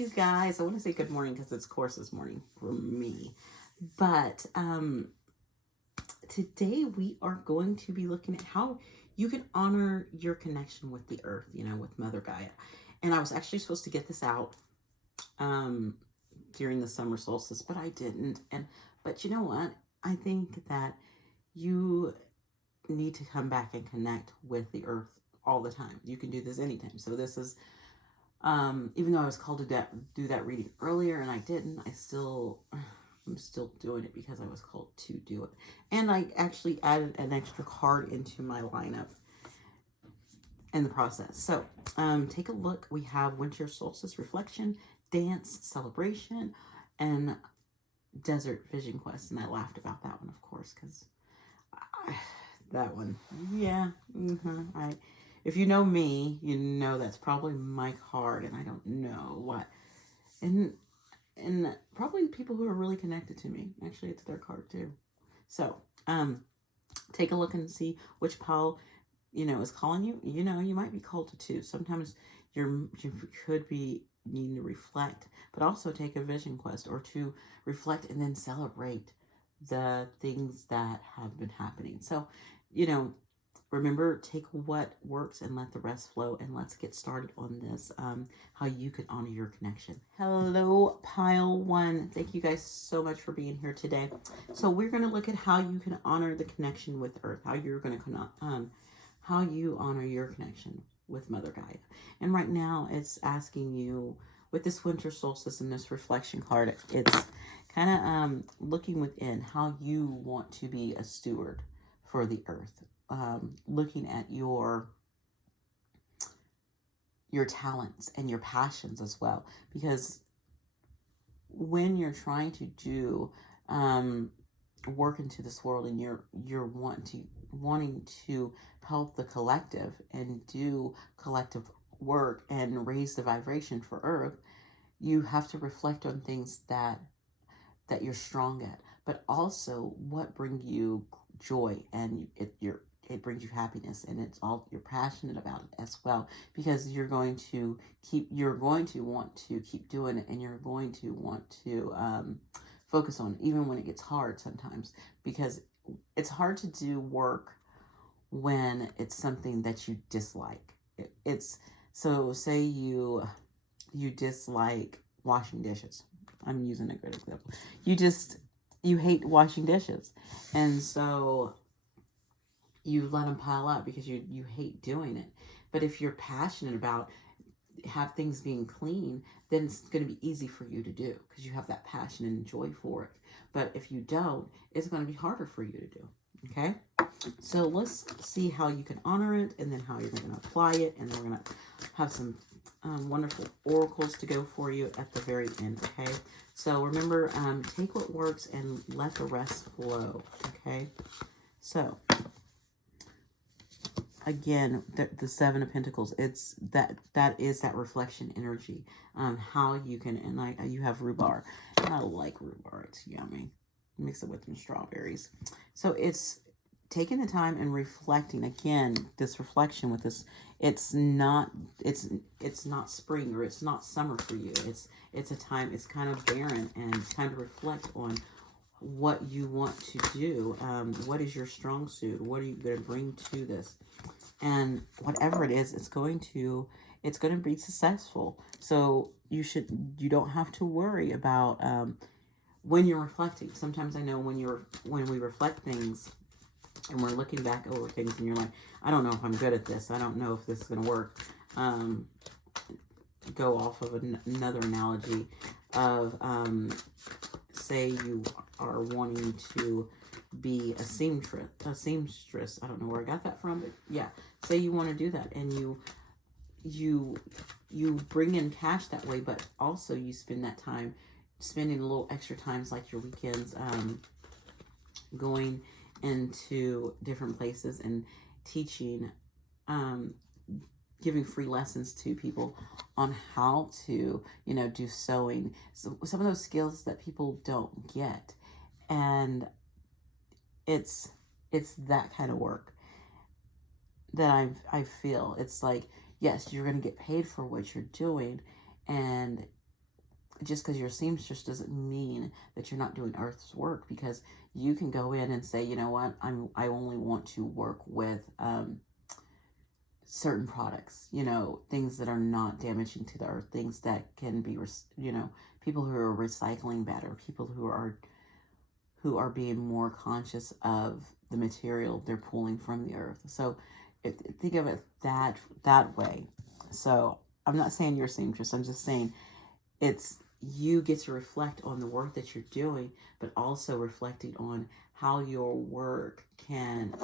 you guys. I want to say good morning because it's course this morning for me. But today we are going to be looking at how you can honor your connection with the earth, with Mother Gaia. And I was actually supposed to get this out um, during the summer solstice, but I didn't. But you know what? I think that you need to come back and connect with the earth all the time. You can do this anytime. So this is even though I was called to do that reading earlier and I didn't, I'm still doing it because I was called to do it. And I actually added an extra card into my lineup in the process. So take a look. We have Winter Solstice Reflection, Dance, Celebration, and Desert Vision Quest. And I laughed about that one, of course, because that one, yeah. If you know me, you know that's probably my card, and I don't know what. And probably people who are really connected to me. Actually, it's their card too. So, take a look and see which pile, is calling you. You might be called to two. Sometimes you could be needing to reflect, but also take a vision quest or to reflect and then celebrate the things that have been happening. So, remember, take what works and let the rest flow. And let's get started on this, how you can honor your connection. Hello, pile one. Thank you guys so much for being here today. So we're going to look at how you can honor the connection with Earth, how you're going to, how you honor your connection with Mother Gaia. And right now it's asking you, with this winter solstice and this reflection card, it's kind of looking within how you want to be a steward for the earth. Looking at your talents and your passions as well, because when you're trying to do work into this world and you're wanting to help the collective and do collective work and raise the vibration for Earth, you have to reflect on things that you're strong at, but also what bring you joy, and it brings you happiness, and it's all you're passionate about it as well, because you're going to want to keep doing it, and you're going to want to focus on it, even when it gets hard sometimes, because it's hard to do work when it's something that you dislike. It's so say you dislike washing dishes. I'm using a good example. You hate washing dishes, and so you let them pile up because you hate doing it. But if you're passionate about have things being clean, then it's going to be easy for you to do because you have that passion and joy for it. But if you don't, it's going to be harder for you to do. Okay, so let's see how you can honor it, and then how you're going to apply it, and then we're going to have some wonderful oracles to go for you at the very end. Okay, so remember, take what works and let the rest flow. Okay, so again, the Seven of Pentacles, it's that is that reflection energy. How you can, and you have rhubarb, and I like rhubarb. It's yummy. Mix it with some strawberries. So it's taking the time and reflecting. Again, this reflection with this, it's not spring or it's not summer for you. It's a time, it's kind of barren, and it's time to reflect on what you want to do. What is your strong suit? What are you going to bring to this? And whatever it is, it's going to be successful. So you don't have to worry about when you're reflecting. Sometimes I know when we reflect things and we're looking back over things, and you're like, I don't know if I'm good at this. I don't know if this is going to work. Go off of another analogy of say you are wanting to be a seamstress. I don't know where I got that from, but yeah, say you want to do that, and you bring in cash that way, but also you spend that time spending a little extra times, like your weekends, going into different places and teaching, giving free lessons to people on how to, do sewing. So some of those skills that people don't get. And it's that kind of work that I feel. It's like, yes, you're going to get paid for what you're doing, and just because you're a seamstress doesn't mean that you're not doing Earth's work, because you can go in and say, you know what, I only want to work with certain products, you know, things that are not damaging to the earth, things that can be, you know, people who are recycling better, people who are being more conscious of the material they're pulling from the earth. So think of it that way. So I'm not saying you're a seamstress. I'm just saying it's you get to reflect on the work that you're doing, but also reflecting on how your work can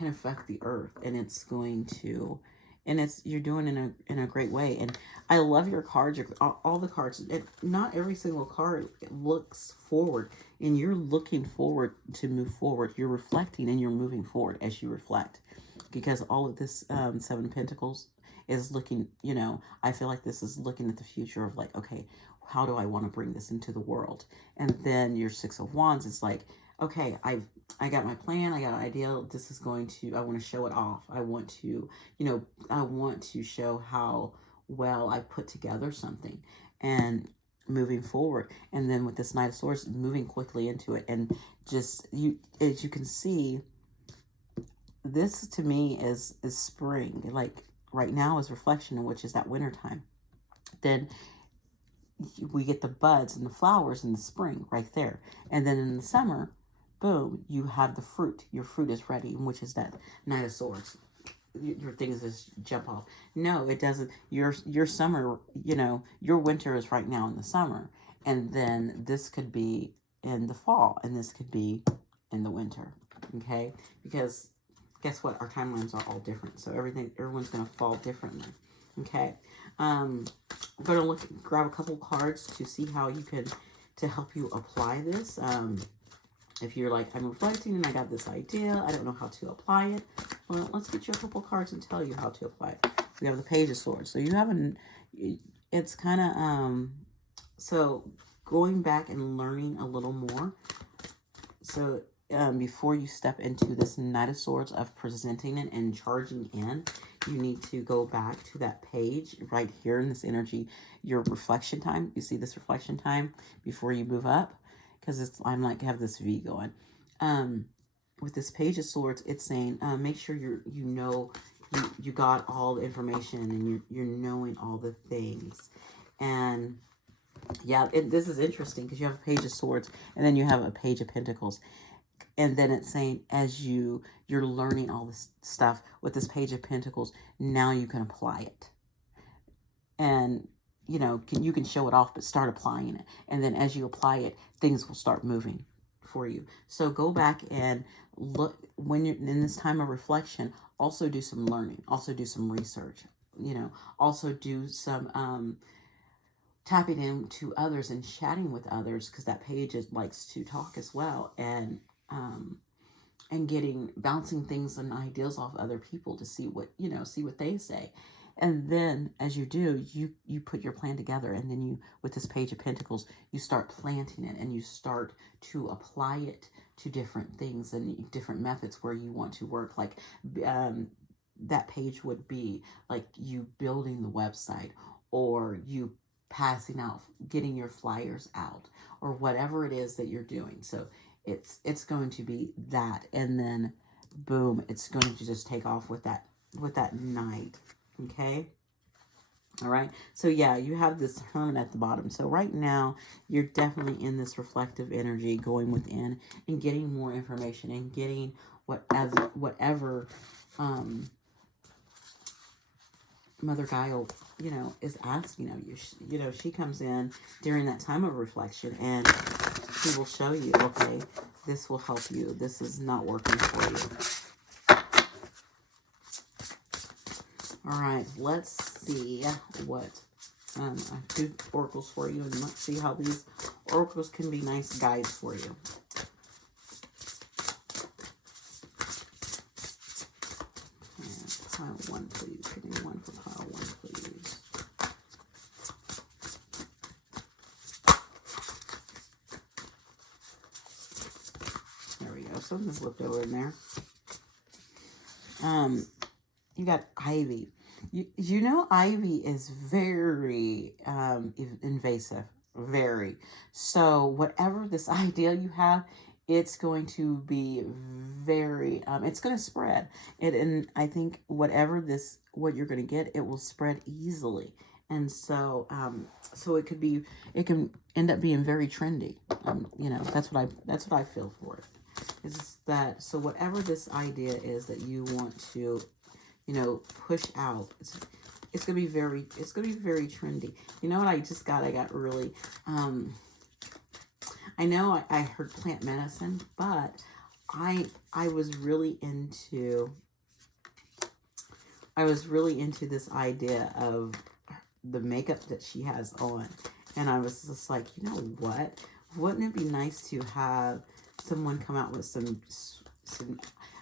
affect the earth, and it's going to, and it's you're doing it in a great way. And I love your cards, all the cards. Not every single card looks forward, and you're looking forward to move forward. You're reflecting and you're moving forward as you reflect, because all of this Seven of Pentacles is looking, you know, I feel like this is looking at the future of like, okay, how do I want to bring this into the world? And then your Six of Wands is like, okay, I got my plan, I got an idea, this is going to, I want to show it off. I want to, you know, I want to show how well I put together something and moving forward. And then with this Knight of Swords, moving quickly into it. And just, you, as you can see, this to me is spring. Like right now is reflection, which is that winter time. Then we get the buds and the flowers in the spring right there. And then in the summer, boom, you have the fruit. Your fruit is ready, which is that Knight of Swords. Your things just jump off. No, it doesn't. Your summer, you know, your winter is right now in the summer. And then this could be in the fall, and this could be in the winter. Okay? Because guess what? Our timelines are all different. So everyone's going to fall differently. Okay? I'm going to grab a couple cards to see how you can, to help you apply this. If you're like, I'm reflecting and I got this idea, I don't know how to apply it. Well, let's get you a couple cards and tell you how to apply it. We have the Page of Swords. So you have it's kind of, so going back and learning a little more. So before you step into this Knight of Swords of presenting it and charging in, you need to go back to that page right here in this energy, your reflection time. You see this reflection time before you move up? Because I'm like, have this V going. With this Page of Swords, it's saying, make sure you got all the information and you're knowing all the things. And yeah, this is interesting because you have a Page of Swords and then you have a Page of Pentacles. And then it's saying as you're learning all this stuff with this Page of Pentacles, now you can apply it. And, you know, you can show it off, but start applying it. And then as you apply it, things will start moving for you. So go back and look, when you're in this time of reflection, also do some learning, also do some research, you know, also do some tapping into others and chatting with others, because that page likes to talk as well, and bouncing things and ideas off other people to see what, you know, see what they say. And then as you do, you put your plan together, and then you, with this Page of Pentacles, you start planting it and you start to apply it to different things and different methods where you want to work. Like that page would be like you building the website, or you passing out, getting your flyers out, or whatever it is that you're doing. So it's going to be that, and then boom, it's going to just take off with that Knight. Okay. All right. So yeah, you have this Hermit at the bottom. So right now you're definitely in this reflective energy, going within and getting more information and getting whatever Mother Gaia, you know, is asking of you. You know, she comes in during that time of reflection and she will show you, okay, this will help you. This is not working for you. All right, let's see what I do oracles for you, and let's see how these oracles can be nice guides for you. Pile one, please. Give me one for pile one, please. There we go. Something's looked over in there. You got Ivy. You know, ivy is very invasive, very. So whatever this idea you have, it's going to be very, it's going to spread. And I think what you're going to get, it will spread easily. And so it can end up being very trendy. That's what I feel for it. Is that, so whatever this idea is that you want to, push out. It's gonna be very trendy. You know what I just got? I got really, I know I heard plant medicine, but I was really into, this idea of the makeup that she has on. And I was just like, you know what? Wouldn't it be nice to have someone come out with some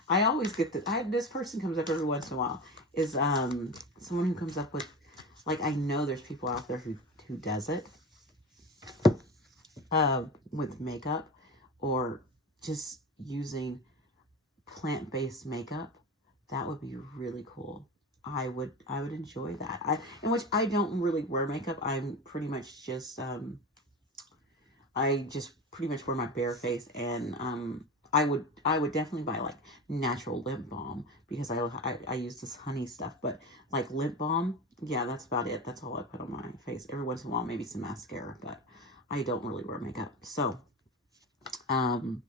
I always get this person comes up every once in a while, is someone who comes up with, like, I know there's people out there who does it with makeup, or just using plant-based makeup. That would be really cool. I would enjoy that. In which I don't really wear makeup. I'm pretty much just I just pretty much wear my bare face, and I would definitely buy like natural lip balm, because I use this honey stuff. But like lip balm, yeah, that's about it. That's all I put on my face. Every once in a while, maybe some mascara, but I don't really wear makeup. So, um,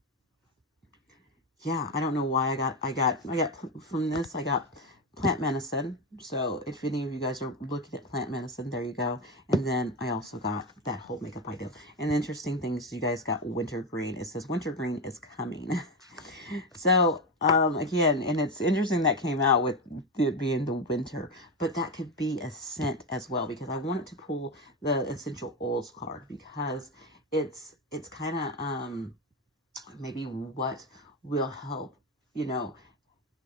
yeah, I don't know why I got from this. I got plant medicine. So if any of you guys are looking at plant medicine, there you go. And then I also got that whole makeup idea. And the interesting thing is, you guys got wintergreen. It says wintergreen is coming. So again, and it's interesting that came out with it being the winter, but that could be a scent as well, because I wanted to pull the essential oils card, because it's kind of maybe what will help, you know,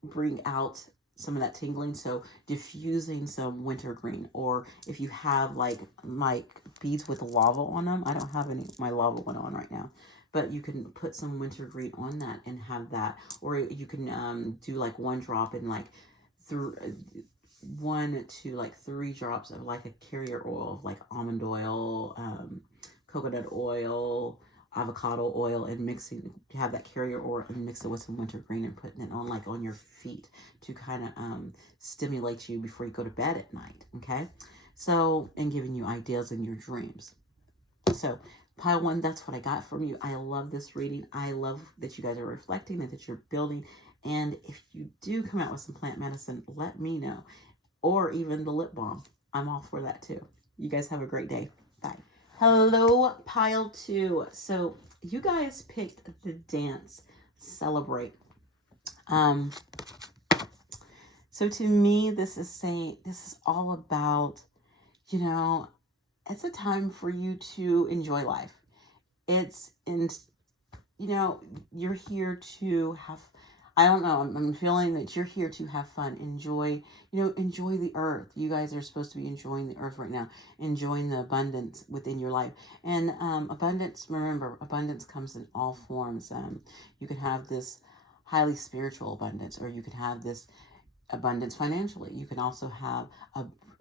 bring out some of that tingling. So diffusing some wintergreen, or if you have like beads with lava on them. I don't have any my lava one on right now, but you can put some wintergreen on that and have that. Or you can do like one drop in like through 1 to 3 drops of like a carrier oil, like almond oil, coconut oil, avocado oil, and have that carrier oil and mix it with some wintergreen, and putting it on like on your feet to kind of stimulate you before you go to bed at night. Okay, so, and giving you ideas in your dreams. So pile one, that's what I got from you. I love this reading. I love that you guys are reflecting and that you're building. And if you do come out with some plant medicine, let me know. Or even the lip balm. I'm all for that too. You guys have a great day. Bye. Hello, pile two. So you guys picked the dance Celebrate. So to me, this is all about, it's a time for you to enjoy life. It's in, you're here to have, I don't know, I'm feeling that you're here to have fun, enjoy the earth. You guys are supposed to be enjoying the earth right now, enjoying the abundance within your life. And abundance, remember, abundance comes in all forms. You could have this highly spiritual abundance, or you could have this abundance financially. You can also have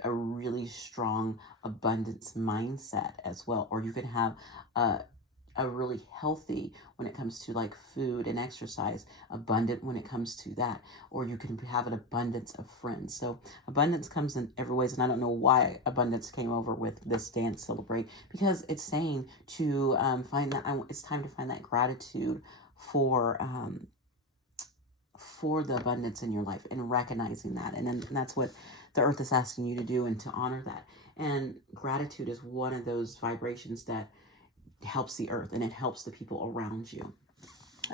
a really strong abundance mindset as well, or you can have a really healthy, when it comes to like food and exercise, abundant when it comes to that, or you can have an abundance of friends. So abundance comes in every ways, and I don't know why abundance came over with this dance Celebrate, because it's saying to find that it's time to find that gratitude for the abundance in your life, and recognizing that. And that's what the earth is asking you to do, and to honor that. And gratitude is one of those vibrations that helps the earth, and it helps the people around you.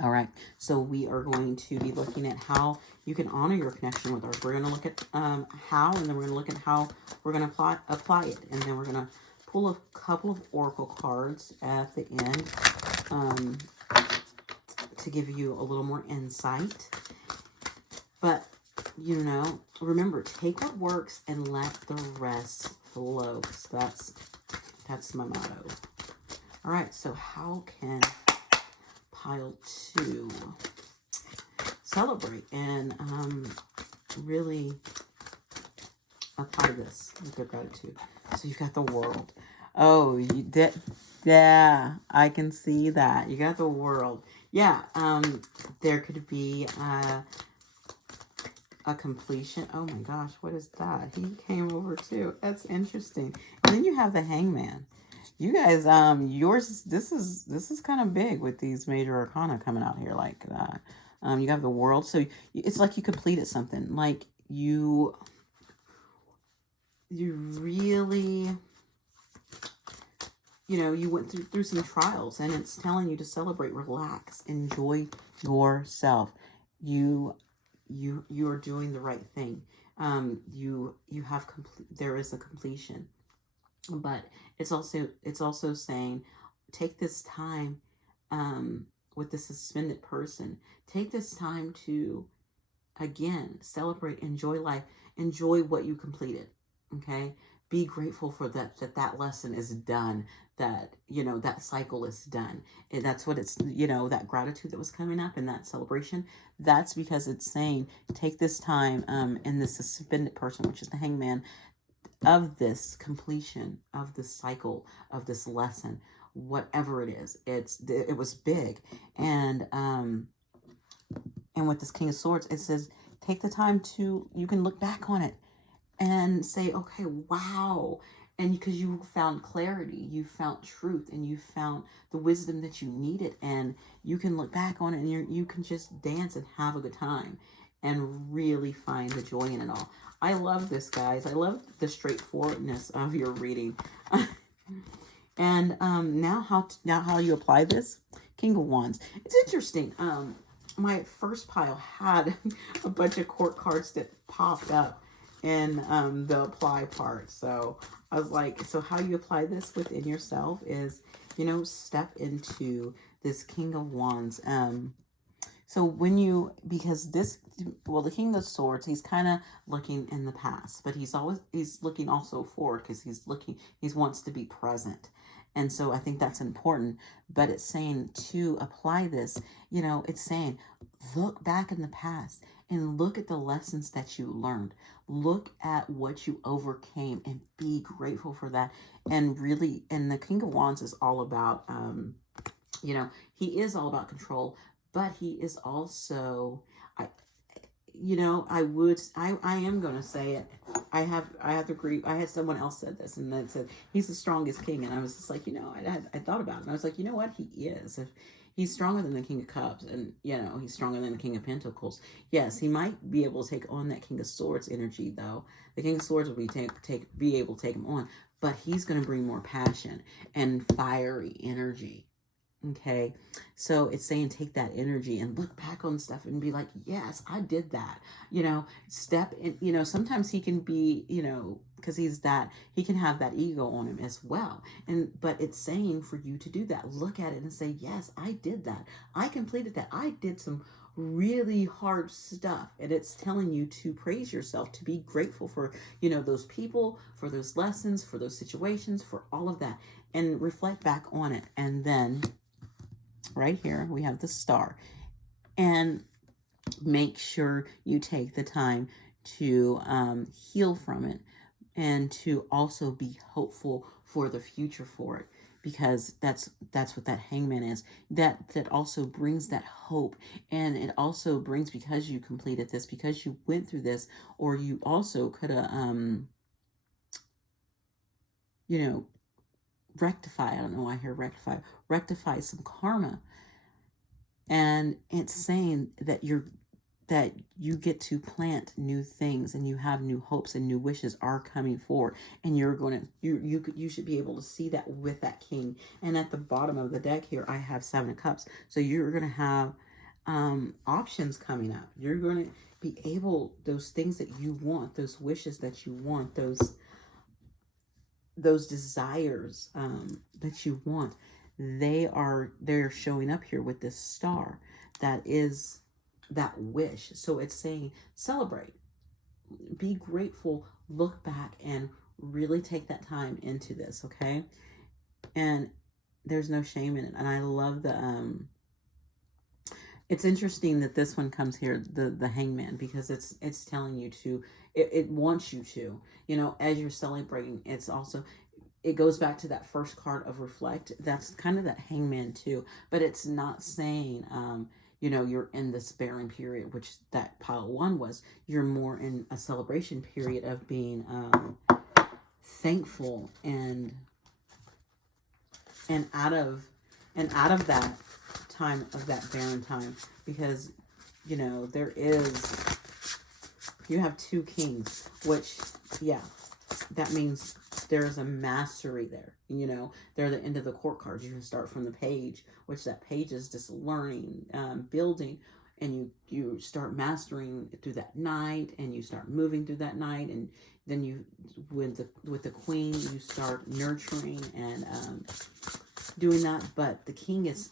All right, so we are going to be looking at how you can honor your connection with earth. We're going to look at how, and then we're going to look at how we're going to apply it. And then we're going to pull a couple of oracle cards at the end to give you a little more insight. But, remember, take what works and let the rest flow. That's my motto. All right, so how can pile two celebrate and really apply this with their gratitude. So you got the world. Oh, you that yeah, I can see that. You got the world. Yeah, there could be a completion. Oh my gosh, what is that? He came over too. That's interesting. And then you have the hangman. You guys, yours, this is kind of big with these major arcana coming out here like that. You have the world, so it's like you completed something. Like you really, you went through some trials, and it's telling you to celebrate, relax, enjoy yourself. You you are doing the right thing. You have complete. There is a completion, but it's also saying, take this time, with the suspended person. Take this time to again celebrate, enjoy life, enjoy what you completed. Okay, be grateful for that lesson is done, that that cycle is done. And that's what it's, that gratitude that was coming up in that celebration. That's because it's saying, take this time, in the suspended person, which is the hangman, of this completion of this cycle, of this lesson, whatever it is. It was big. And with this King of Swords, it says, take the time to, you can look back on it and say, okay, wow. And because you found clarity, you found truth, and you found the wisdom that you needed, and you can look back on it, and you can just dance and have a good time and really find the joy in it all. I love this, guys. I love the straightforwardness of your reading. And now how you apply this? King of Wands. It's interesting. My first pile had a bunch of court cards that popped up in the apply part. So I was like, so how you apply this within yourself is, step into this King of Wands. So because the King of Swords, he's kind of looking in the past, but he's looking also forward, because he wants to be present. And so I think that's important, but it's saying to apply this, it's saying, look back in the past and look at the lessons that you learned. Look at what you overcame and be grateful for that. And really, and the King of Wands is all about, he is all about control, but he is also, I am going to say it. I have to agree. I had someone else said this, and that said, he's the strongest king. And I was just like, I thought about it, and I was like, you know what? He is. If he's stronger than the King of Cups, and, he's stronger than the King of Pentacles. Yes, he might be able to take on that King of Swords energy, though. The King of Swords will be able to take him on, but he's going to bring more passion and fiery energy. Okay, so it's saying, take that energy and look back on stuff and be like, yes, I did that. Step in. Sometimes he can be, because he can have that ego on him as well. But it's saying for you to do that. Look at it and say, yes, I did that. I completed that. I did some really hard stuff, and it's telling you to praise yourself, to be grateful for, those people, for those lessons, for those situations, for all of that, and reflect back on it. And then right here we have the star, and make sure you take the time to heal from it, and to also be hopeful for the future for it, because that's what that hangman is. That also brings that hope, and it also brings, because you completed this, because you went through this, or you also could have rectify, I don't know why I hear rectify some karma. And it's saying that you get to plant new things, and you have new hopes, and new wishes are coming forward, and you're going to you should be able to see that with that king. And at the bottom of the deck here, I have 7 of Cups. So you're going to have options coming up. You're going to be able, those things that you want, those wishes that you want, those desires that you want, they're showing up here with this star. That is that wish. So it's saying, celebrate, be grateful, look back, and really take that time into this. Okay, and there's no shame in it. And I love It's interesting that this one comes here, the hangman, because it's telling you to, it wants you to, as you're celebrating. It's also, it goes back to that first card of reflect. That's kind of that hangman too, but it's not saying, you're in this barren period, which that pile one was. You're more in a celebration period of being thankful, and out of that time, of that barren time, because there is, you have two kings, which, yeah, that means there's a mastery there. They're the end of the court cards. You can start from the page, which that page is just learning, building, and you start mastering through that night, and you start moving through that night, and then you, with the queen, you start nurturing and doing that. But the king is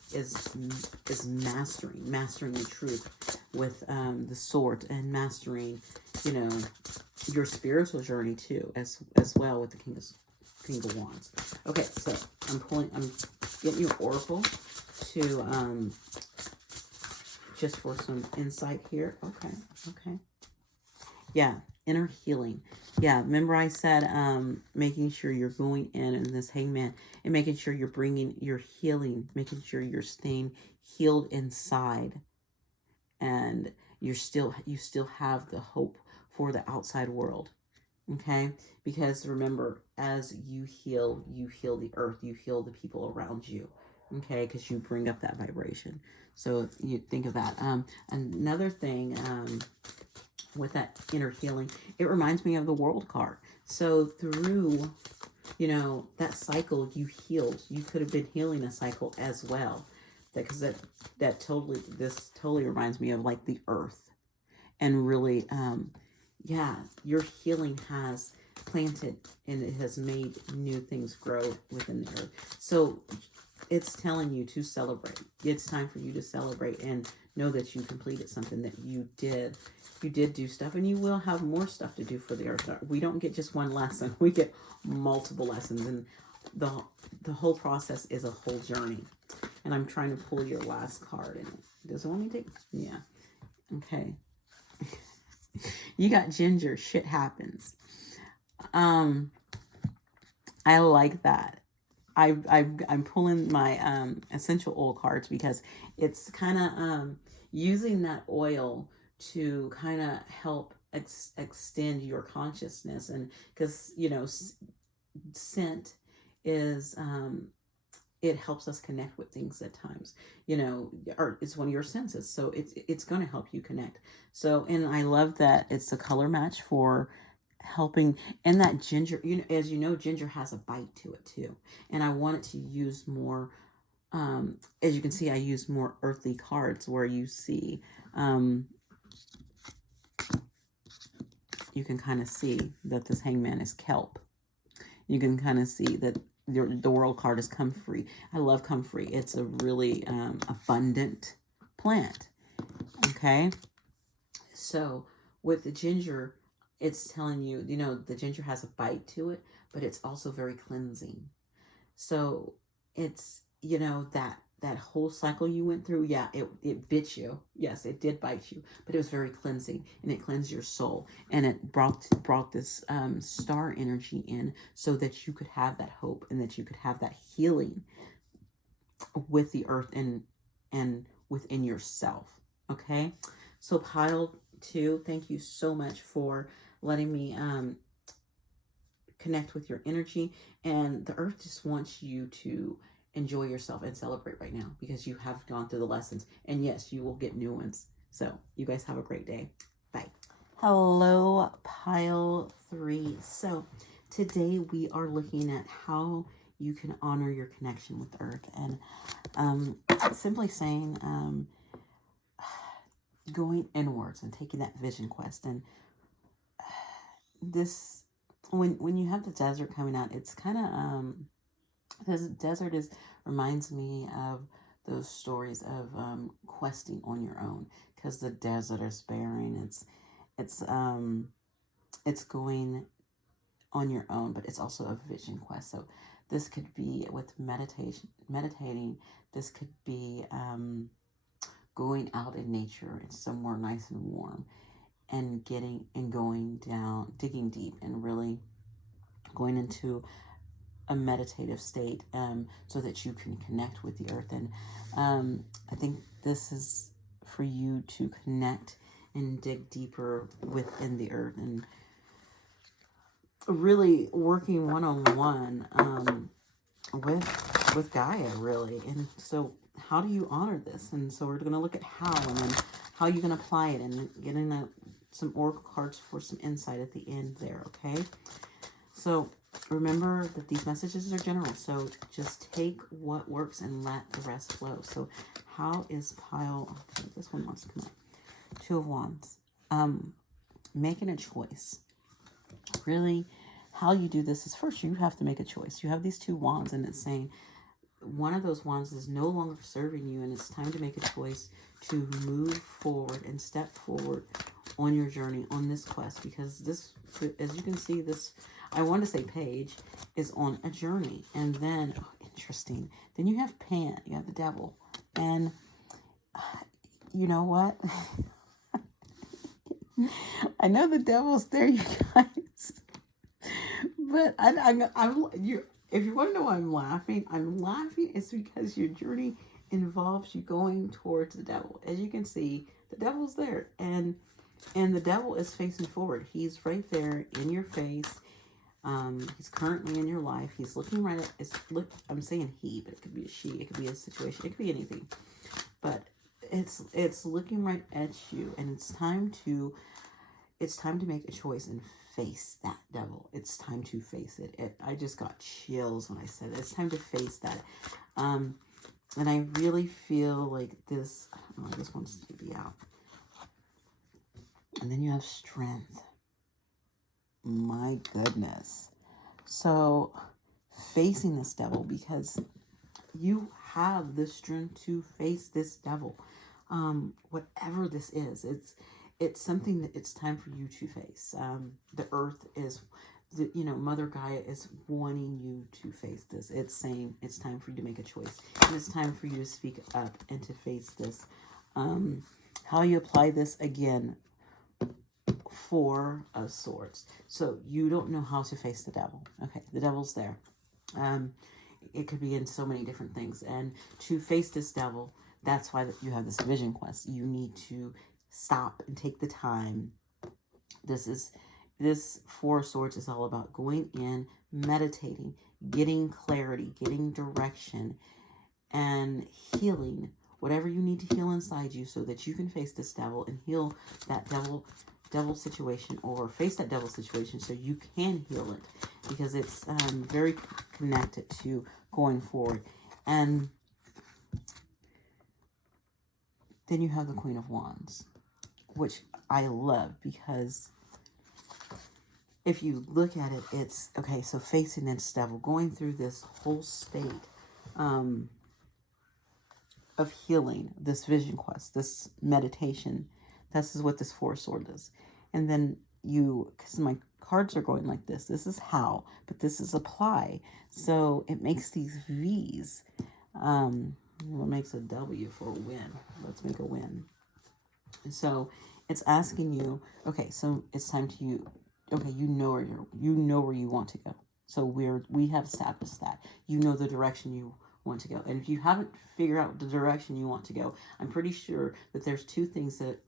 mastering the truth with the sword, and mastering, you know, your spiritual journey too, as well, with the King of Wands. Okay, so I'm getting you an oracle to just for some insight here. Okay. Yeah, inner healing. Yeah, remember I said making sure you're going in this hangman, and making sure you're bringing your healing, making sure you're staying healed inside, and you still have the hope for the outside world. Okay, because remember, as you heal the earth, you heal the people around you. Okay, because you bring up that vibration. So you think of that. Another thing, with that inner healing, it reminds me of the world card. So through, that cycle you healed, you could have been healing a cycle as well. Because this totally reminds me of like the earth, and really, yeah, your healing has planted, and it has made new things grow within the earth. So it's telling you to celebrate. It's time for you to celebrate and know that you completed something, that you did. You did do stuff, and you will have more stuff to do for the earth. We don't get just one lesson. We get multiple lessons, and the whole process is a whole journey. And I'm trying to pull your last card, and does it want me to take? Yeah. Okay. You got ginger. Shit happens. I like that. I'm pulling my essential oil cards, because it's kind of using that oil to kind of help extend your consciousness. And because scent is, it helps us connect with things at times, or it's one of your senses, so it's going to help you connect. So, and I love that it's a color match for helping. And that ginger, as you know, ginger has a bite to it too, and I wanted to use more, as you can see, I use more earthly cards, where you see, you can kind of see that this hangman is kelp. You can kind of see that the world card is comfrey. I love comfrey. It's a really abundant plant. Okay, so with the ginger, it's telling you, the ginger has a bite to it, but it's also very cleansing. So it's, that whole cycle you went through, yeah, it bit you. Yes, it did bite you, but it was very cleansing, and it cleansed your soul, and it brought this star energy in, so that you could have that hope, and that you could have that healing with the earth, and within yourself. Okay, so pile two, thank you so much for letting me connect with your energy. And the earth just wants you to enjoy yourself and celebrate right now, because you have gone through the lessons, and yes, you will get new ones. So you guys have a great day. Bye. Hello, pile three. So today we are looking at how you can honor your connection with the earth, and simply saying, going inwards and taking that vision quest. And this, when you have the desert coming out, it's kind of this desert reminds me of those stories of questing on your own, because the desert is barren. It's it's going on your own, but it's also a vision quest. So this could be with meditating. This could be going out in nature and somewhere nice and warm, and going down, digging deep, and really going into a meditative state, so that you can connect with the earth. And I think this is for you to connect and dig deeper within the earth, and really working one-on-one with Gaia, really. And so how do you honor this? And so we're going to look at how, and then how you can apply it, and getting some oracle cards for some insight at the end there, okay? So remember that these messages are general, so just take what works and let the rest flow. So how is pile, okay, this one wants to come up. Two of Wands. Making a choice. Really, how you do this is, first you have to make a choice. You have these two wands, and it's saying one of those wands is no longer serving you, and it's time to make a choice to move forward and step forward on your journey, on this quest. Because this, as you can see, this, I want to say page, is on a journey. And then, oh, interesting, then you have Pan, you have the devil. And you know what? I know the devil's there, you guys. But if you want to know why I'm laughing is because your journey involves you going towards the devil. As you can see, the devil's there, and the devil is facing forward. He's right there in your face. He's currently in your life. He's looking right at. I'm saying he, but it could be a she. It could be a situation. It could be anything. But it's looking right at you, and it's time to make a choice and face that devil. It's time to face it. I just got chills when I said it. It's time to face that. And I really feel like this, oh, this wants to be out. And then you have strength. My goodness. So facing this devil, because you have the strength to face this devil. Whatever this is, it's something that it's time for you to face. The earth is, Mother Gaia is wanting you to face this. It's saying it's time for you to make a choice. And it's time for you to speak up and to face this. How you apply this, again, Four of Swords. So you don't know how to face the devil. Okay, the devil's there. It could be in so many different things. And to face this devil, that's why you have this vision quest. You need to stop and take the time. This Four of Swords is all about going in, meditating, getting clarity, getting direction, and healing whatever you need to heal inside you, so that you can face this devil and heal that devil situation, or face that devil situation so you can heal it, because it's very connected to going forward. And then you have the Queen of Wands, which I love, because if you look at it, it's, okay, so facing this devil, going through this whole state of healing, this vision quest, this meditation. This is what this Four Sword is. And then because my cards are going like this is how, but this is apply. So it makes these V's. What makes a W for a win? Let's make a win. So it's asking you, okay, so it's time to okay, you know where you want to go. So we have established that. You know the direction you want to go. And if you haven't figured out the direction you want to go, I'm pretty sure that there's two things that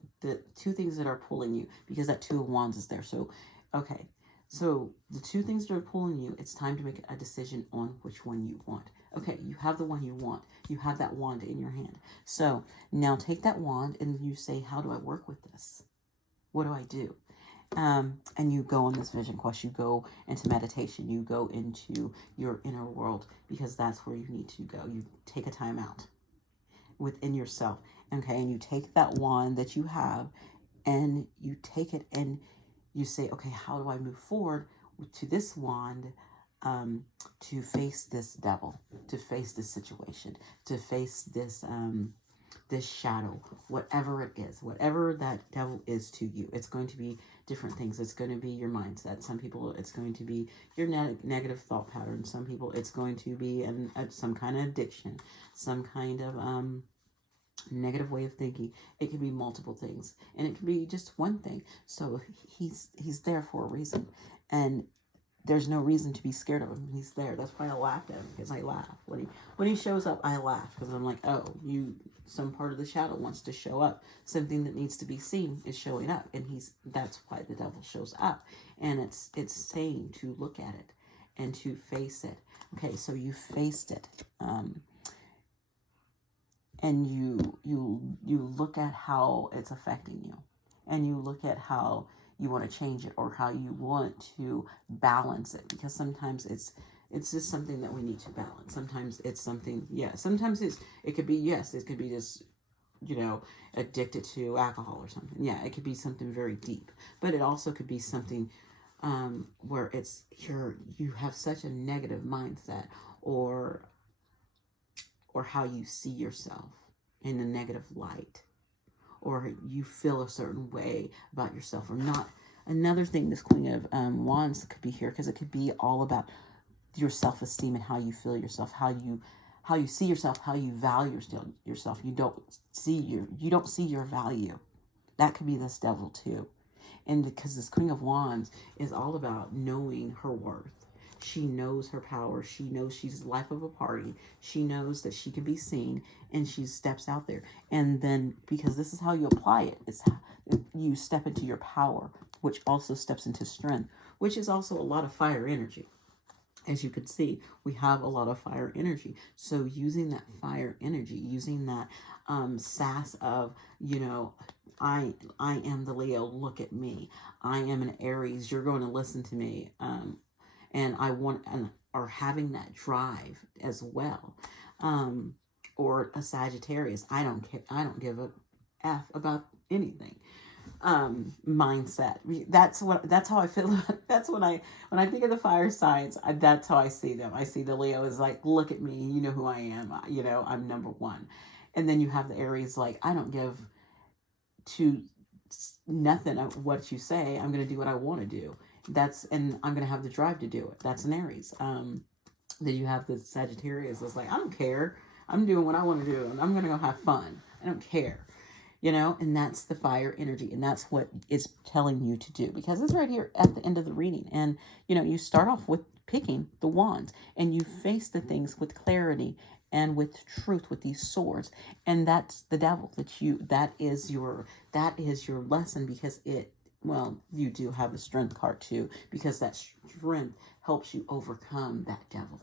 are pulling you, because that Two of Wands is there. So, okay. So the two things that are pulling you, it's time to make a decision on which one you want. Okay, you have the one you want. You have that wand in your hand. So now take that wand and you say, how do I work with this? What do I do? And you go on this vision quest. You go into meditation. You go into your inner world, because that's where you need to go. You take a time out within yourself. Okay, and you take that wand that you have, and you take it and you say, okay, how do I move forward to this wand, to face this devil, to face this situation, to face this this shadow, whatever it is, whatever that devil is to you. It's going to be different things. It's going to be your mindset. Some people, it's going to be your negative thought pattern. Some people, it's going to be some kind of addiction, some kind of negative way of thinking. It can be multiple things, and it can be just one thing. So he's there for a reason, and there's no reason to be scared of him. He's there. That's why I laughed at him, because I laugh when he shows up. I laugh because I'm like, oh, some part of the shadow wants to show up. Something that needs to be seen is showing up, and that's why the devil shows up, and it's saying to look at it and to face it. Okay, so you faced it, and you look at how it's affecting you, and you look at how you want to change it, or how you want to balance it, because sometimes it's just something that we need to balance. Sometimes it's something, sometimes it could be, yes, it could be just, addicted to alcohol or something. Yeah, it could be something very deep, but it also could be something where you have such a negative mindset, or how you see yourself in a negative light, or you feel a certain way about yourself, or not. Another thing, this Queen of Wands could be here, because it could be all about your self-esteem and how you feel yourself, how you see yourself, how you value yourself. You don't see your value. That could be this devil too. And because this Queen of Wands is all about knowing her worth. She knows her power. She knows she's the life of a party. She knows that she can be seen, and she steps out there. And then, because this is how you apply it, it's how you step into your power, which also steps into strength, which is also a lot of fire energy. As you can see, we have a lot of fire energy. So using that fire energy, using that sass of, I am the Leo, look at me. I am an Aries, you're going to listen to me. Or having that drive as well. Or a Sagittarius, I don't care, I don't give a F about anything. Mindset. That's how I feel. That's when I think of the fire signs, that's how I see them. I see the Leo as like, look at me, you know who I am, I'm number one. And then you have the Aries, like, I don't give to nothing of what you say. I'm going to do what I want to do. And I'm going to have the drive to do it. That's an Aries. Then you have the Sagittarius that's like, I don't care. I'm doing what I want to do, and I'm going to go have fun. I don't care. And that's the fire energy, and that's what it's telling you to do, because it's right here at the end of the reading. And, you start off with picking the wands, and you face the things with clarity and with truth, with these swords. And that's the devil that is your lesson, because you do have the strength card too, because that strength helps you overcome that devil.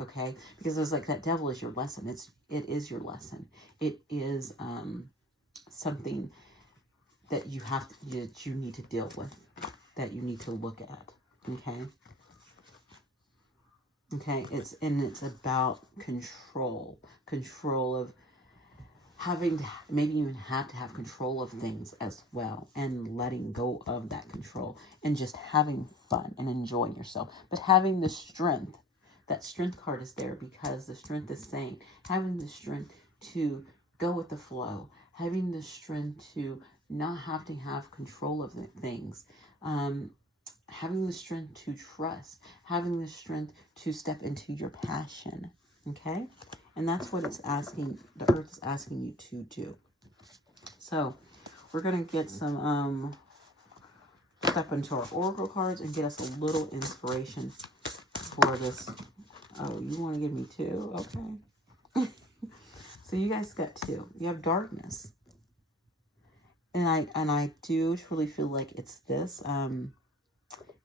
Okay? Because it's like that devil is your lesson. It is your lesson. It is, something that that you need to deal with, that you need to look at. Okay, it's about control of having to, maybe you have to have control of things as well, and letting go of that control, and just having fun and enjoying yourself, but having the strength. That strength card is there because the strength is saying, having the strength to go with the flow, having the strength to not have to have control of things, having the strength to trust, having the strength to step into your passion. Okay? And that's what it's asking, the earth is asking you to do. So we're going to get some, step into our oracle cards and get us a little inspiration for this. Oh, you want to give me two? Okay. So you guys got two. You have darkness. And I do truly feel like it's this,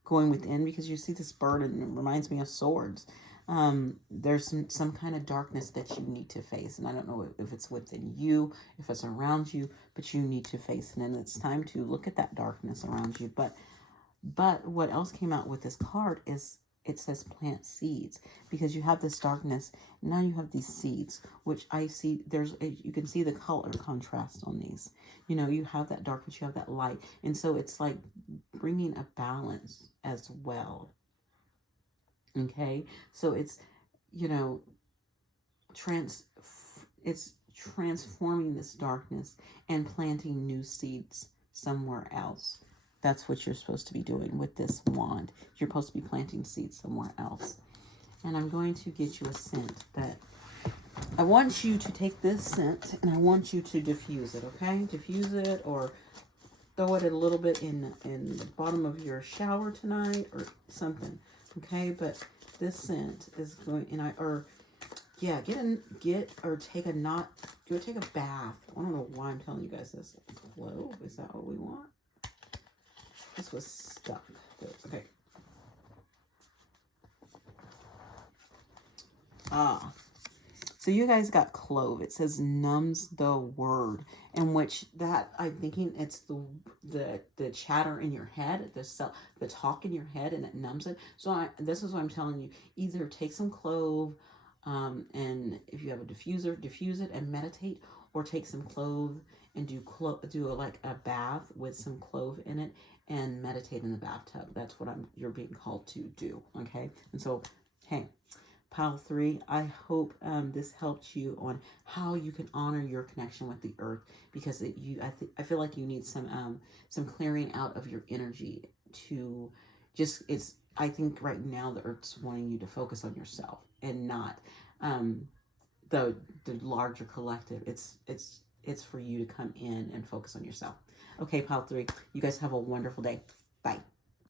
going within, because you see this bird and it reminds me of swords. There's some kind of darkness that you need to face. And I don't know if it's within you, if it's around you, but you need to face it. And it's time to look at that darkness around you. But what else came out with this card is, it says plant seeds, because you have this darkness. Now you have these seeds, which I see you can see the color contrast on these. You have that dark, but you have that light. And so it's like bringing a balance as well. Okay. So it's, it's transforming this darkness and planting new seeds somewhere else. That's what you're supposed to be doing with this wand. You're supposed to be planting seeds somewhere else. And I'm going to get you a scent that I want you to take this scent and I want you to diffuse it, okay? Diffuse it or throw it a little bit in the bottom of your shower tonight or something, okay? But this scent is going, and yeah, get or take a not, go take a bath. I don't know why I'm telling you guys this. Clove, is that what we want? This was stuck. Okay. So you guys got clove. It says numbs the word, in which that I'm thinking it's the chatter in your head, the talk in your head, and it numbs it. So this is what I'm telling you. Either take some clove, and if you have a diffuser, diffuse it and meditate, or take some clove and do like a bath with some clove in it and meditate in the bathtub. That's what you're being called to do. Okay, and so hey. Pile 3, I hope this helped you on how you can honor your connection with the earth, because I feel like you need some clearing out of your energy to I think right now the earth's wanting you to focus on yourself and not the larger collective. It's for you to come in and focus on yourself. Okay, pile 3, you guys have a wonderful day. Bye.